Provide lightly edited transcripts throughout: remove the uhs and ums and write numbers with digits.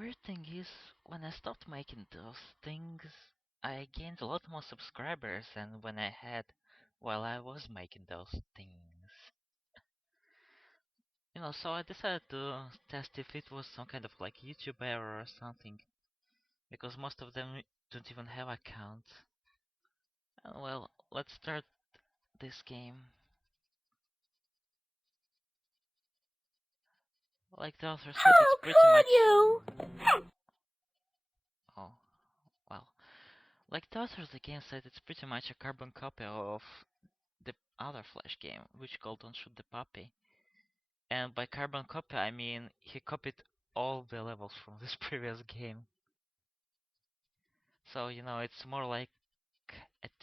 weird thing is, when I stopped making those things, I gained a lot more subscribers than when I had while I was making those things. So I decided to test if it was some kind of like YouTube error or something, because most of them don't even have accounts. Well, let's start this game. Like the author said, it's pretty much... You? Oh, well. Like the author of the game said, it's pretty much a carbon copy of the other Flash game, which called Don't Shoot the Puppy. And by carbon copy, I mean he copied all the levels from this previous game. So, it's more like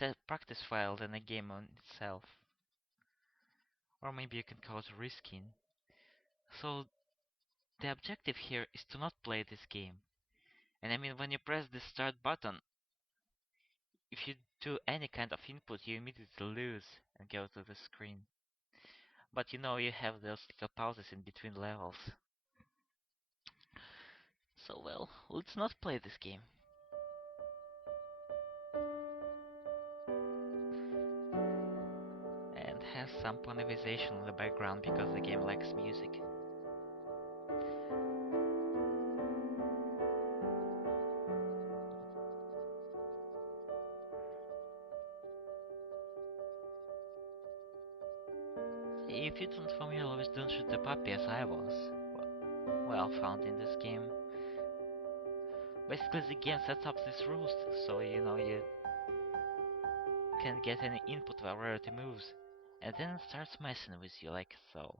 a practice file than a game on itself. Or maybe you can call it a reskin. So, the objective here is to not play this game. And I mean, when you press the start button, if you do any kind of input, you immediately lose and go to the screen. But you have those little pauses in between levels. So well, let's not play this game. And has some pontivization in the background because the game lacks music. If you don't familiar with Don't Shoot the Puppy as I was, well found in this game. Basically the game sets up these rules so you can't get any input while Rarity moves. And then it starts messing with you like so.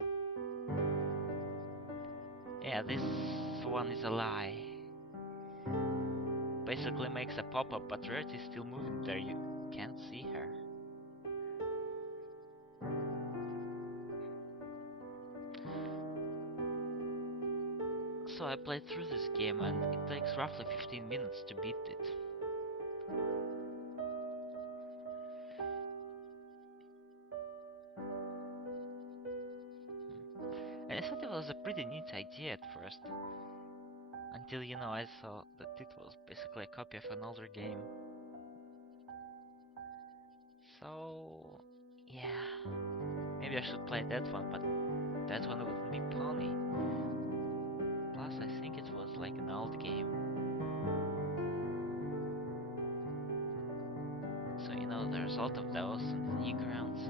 Yeah, this one is a lie. Basically makes a pop-up, but Rarity is still moving there, you can't see her. So I played through this game and it takes roughly 15 minutes to beat it. And I thought it was a pretty neat idea at first. Until, I saw that it was basically a copy of an older game. So, yeah. Maybe I should play that one, but that one wouldn't be Pony. Plus, I think it was like an old game. So, the result of those on the Newgrounds.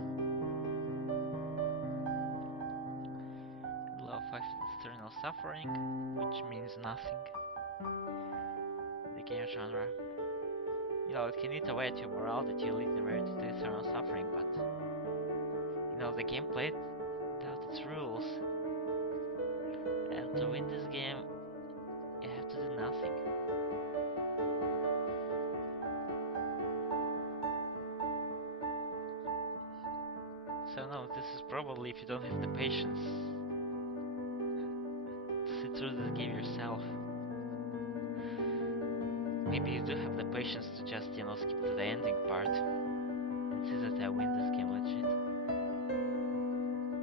Below 5 external suffering, which means nothing. The game genre. It can eat away at your morale that you lead the Rarity to eternal suffering, but the game played without its rules. And to win this game, you have to do nothing. So no, this is probably if you don't have the patience to sit through this game yourself. Maybe you do have the patience to just, skip to the ending part and see that I win this game legit.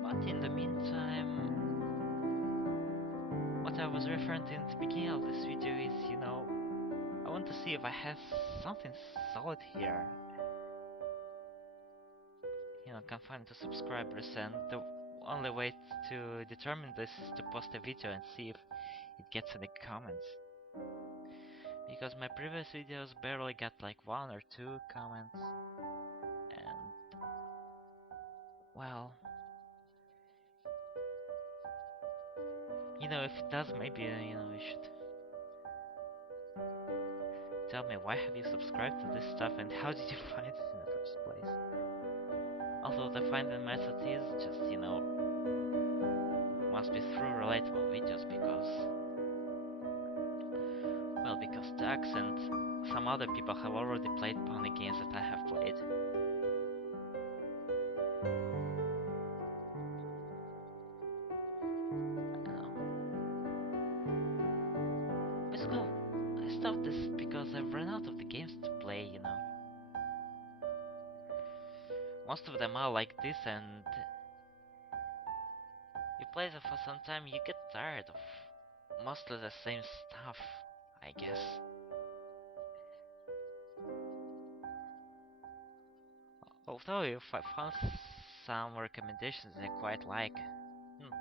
But in the meantime, what I was referring to in the beginning of this video is, I want to see if I have something solid here. Confined to subscribers, and the only way to determine this is to post a video and see if it gets any comments. Because my previous videos barely got like 1 or 2 comments, and well, if it does, maybe you should tell me why have you subscribed to this stuff and how did you find it in the first place. Also, the finding method is just must be through relatable videos because Tax and some other people have already played pony games that I have played. Basically, I stopped this because I've run out of the games to play, Most of them are like this, and you play them for some time, you get tired of mostly the same stuff, I guess. Although if I found some recommendations I quite like.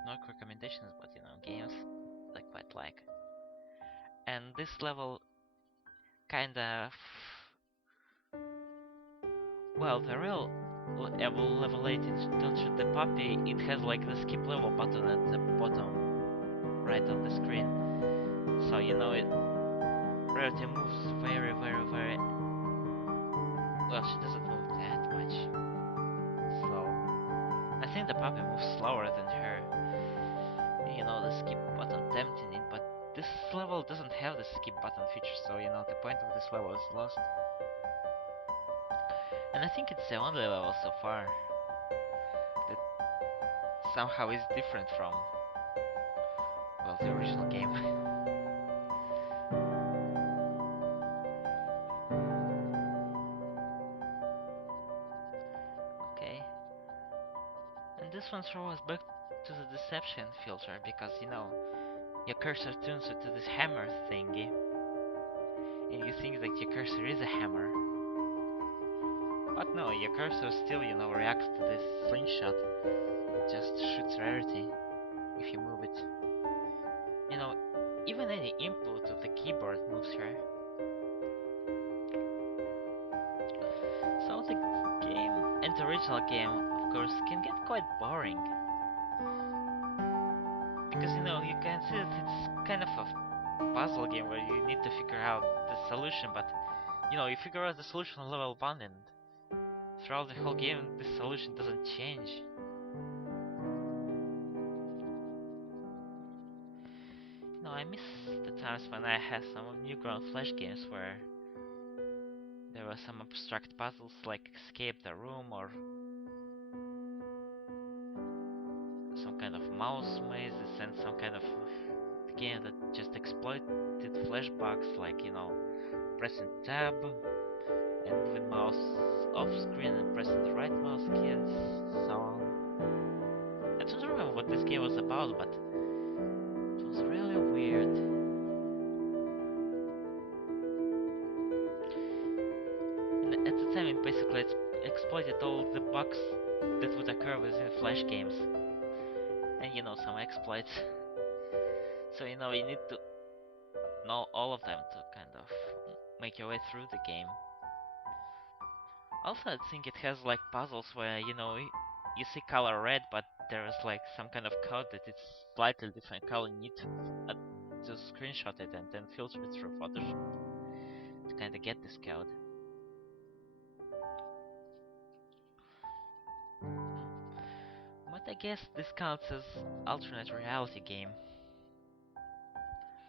Not recommendations, but games I quite like. And this level kinda. Well, the real level 8 is Don't Shoot the Puppy. It has like the skip level button at the bottom right of the screen. So, it Rarity moves very, very, very. Well, she doesn't move that much. Slow. I think the puppy moves slower than her. The skip button tempting it, but this level doesn't have the skip button feature, so the point of this level is lost. And I think it's the only level so far that somehow is different from, well, the original game. Okay. And this one throws us back to the deception filter because, your cursor turns into this hammer thingy. And you think that your cursor is a hammer. But no, your cursor still, reacts to this slingshot. It just shoots Rarity if you move it. Even any input of the keyboard moves her. So the game, and the original game, of course, can get quite boring. Because, you can see that it's kind of a puzzle game where you need to figure out the solution, but, you figure out the solution on level 1 and throughout the whole game, the solution doesn't change. I miss the times when I had some Newground Flash games where there were some abstract puzzles like escape the room or some kind of mouse mazes and some kind of game that just exploited flash bugs like, pressing tab and moving mouse off screen and pressing the right mouse key and so on. I don't remember what this game was about, but it was really weird. And at the time it basically exploited all the bugs that would occur within Flash games. And some exploits. So you need to know all of them to kind of make your way through the game. Also, I think it has like puzzles where you see color red, but there is like some kind of code that it's slightly different color. You need to screenshot it and then filter it through Photoshop to kind of get this code. But I guess this counts as alternate reality game.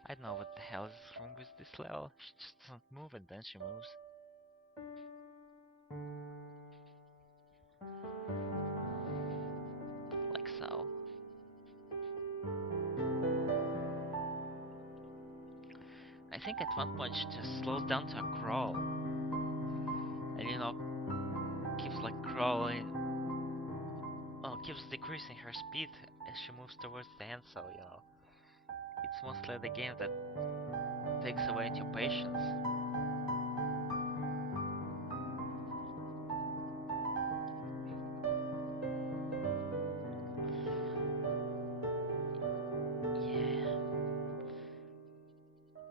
I don't know what the hell is wrong with this level. She just doesn't move and then she moves. Like so. I think at one point she just slows down to a crawl. And keeps like crawling. Well, keeps decreasing her speed as she moves towards the end, so it's mostly the game that takes away your patience. Yeah.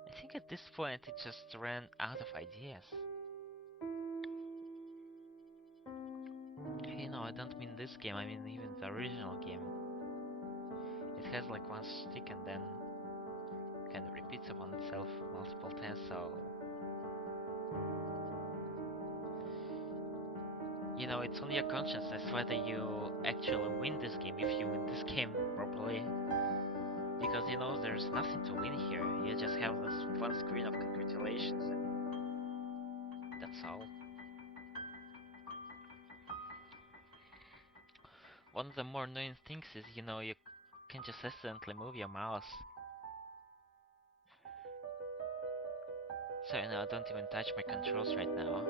I think at this point it just ran out of ideas. I don't mean this game, I mean even the original game. It has like one stick and then kind of repeats upon itself multiple times, so it's on your consciousness whether you actually win this game, if you win this game properly. Because there's nothing to win here. You just have this one screen of congratulations and that's all. One of the more annoying things is, you can just accidentally move your mouse. So, I don't even touch my controls right now.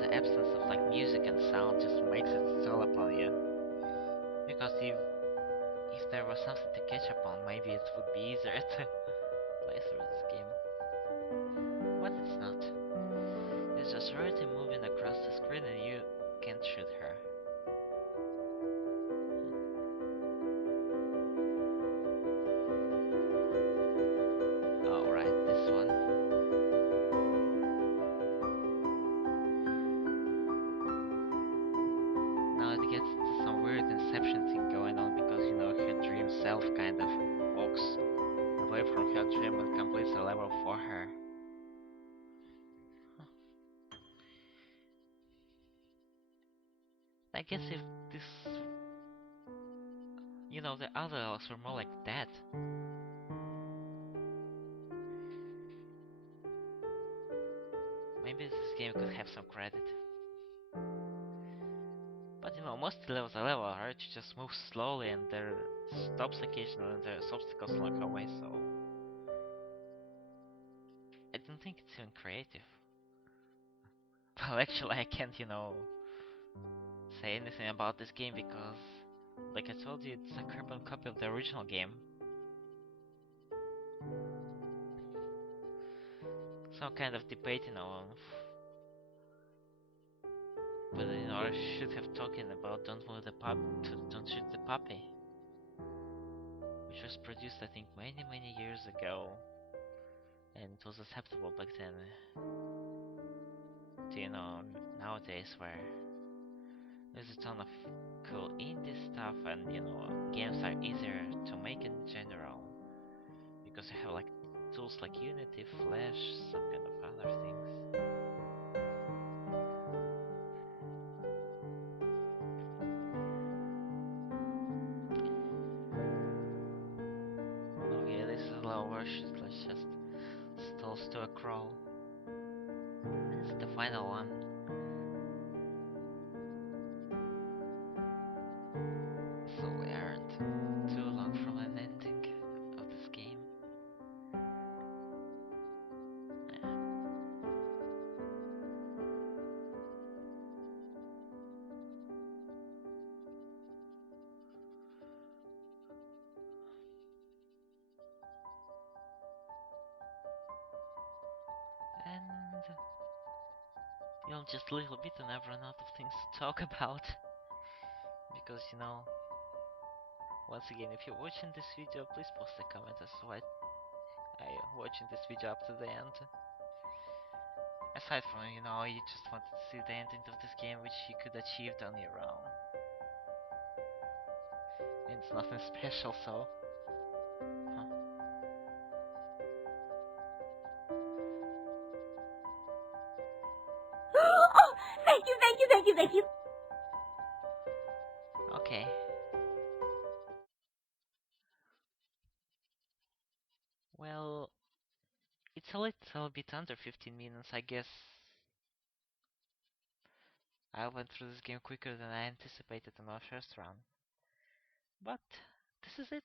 the absence of like music and sound just makes it toll upon you. Because if there was something to catch up on, maybe it would be easier to play through this game. But it's not. It's just Rarity moving across the screen and you can't shoot her. Oh, right, this one. Now it gets some weird Inception thing going on because, you know, her dream self kind of walks away from her dream and completes a level for her. I guess if this, you know, the other levels were more like that. Maybe this game could have some credit. But you know, most levels are level, right? You just move slowly and there stops occasionally and there's obstacles along the way, so I don't think it's even creative. Well, actually, I can't, you know, say anything about this game because, like I told you, it's a carbon copy of the original game. Some kind of debate, you know, whether, you know, I should have talking about Don't Move the Pup, Don't Shoot the Puppy, which was produced, I think, many years ago, and it was acceptable back then. To, you know, nowadays where there's a ton of cool indie stuff and, you know, games are easier to make in general because you have like tools like Unity, Flash, some kind of other things. Okay, this is a low version, let's just stalls to a crawl. This is the final one. So we aren't too long from an ending of this game. Yeah. And you know, just a little bit and I've run out of things to talk about. Because, you know, once again, if you're watching this video, please post a comment as to why are you watching this video up to the end. Aside from, you know, you just wanted to see the ending of this game, which you could achieve on your own. And it's nothing special, so... Huh. Oh, thank you, thank you, thank you, thank you. Okay. Well, it's a little bit under 15 minutes, I guess. I went through this game quicker than I anticipated on our first run. But, this is it.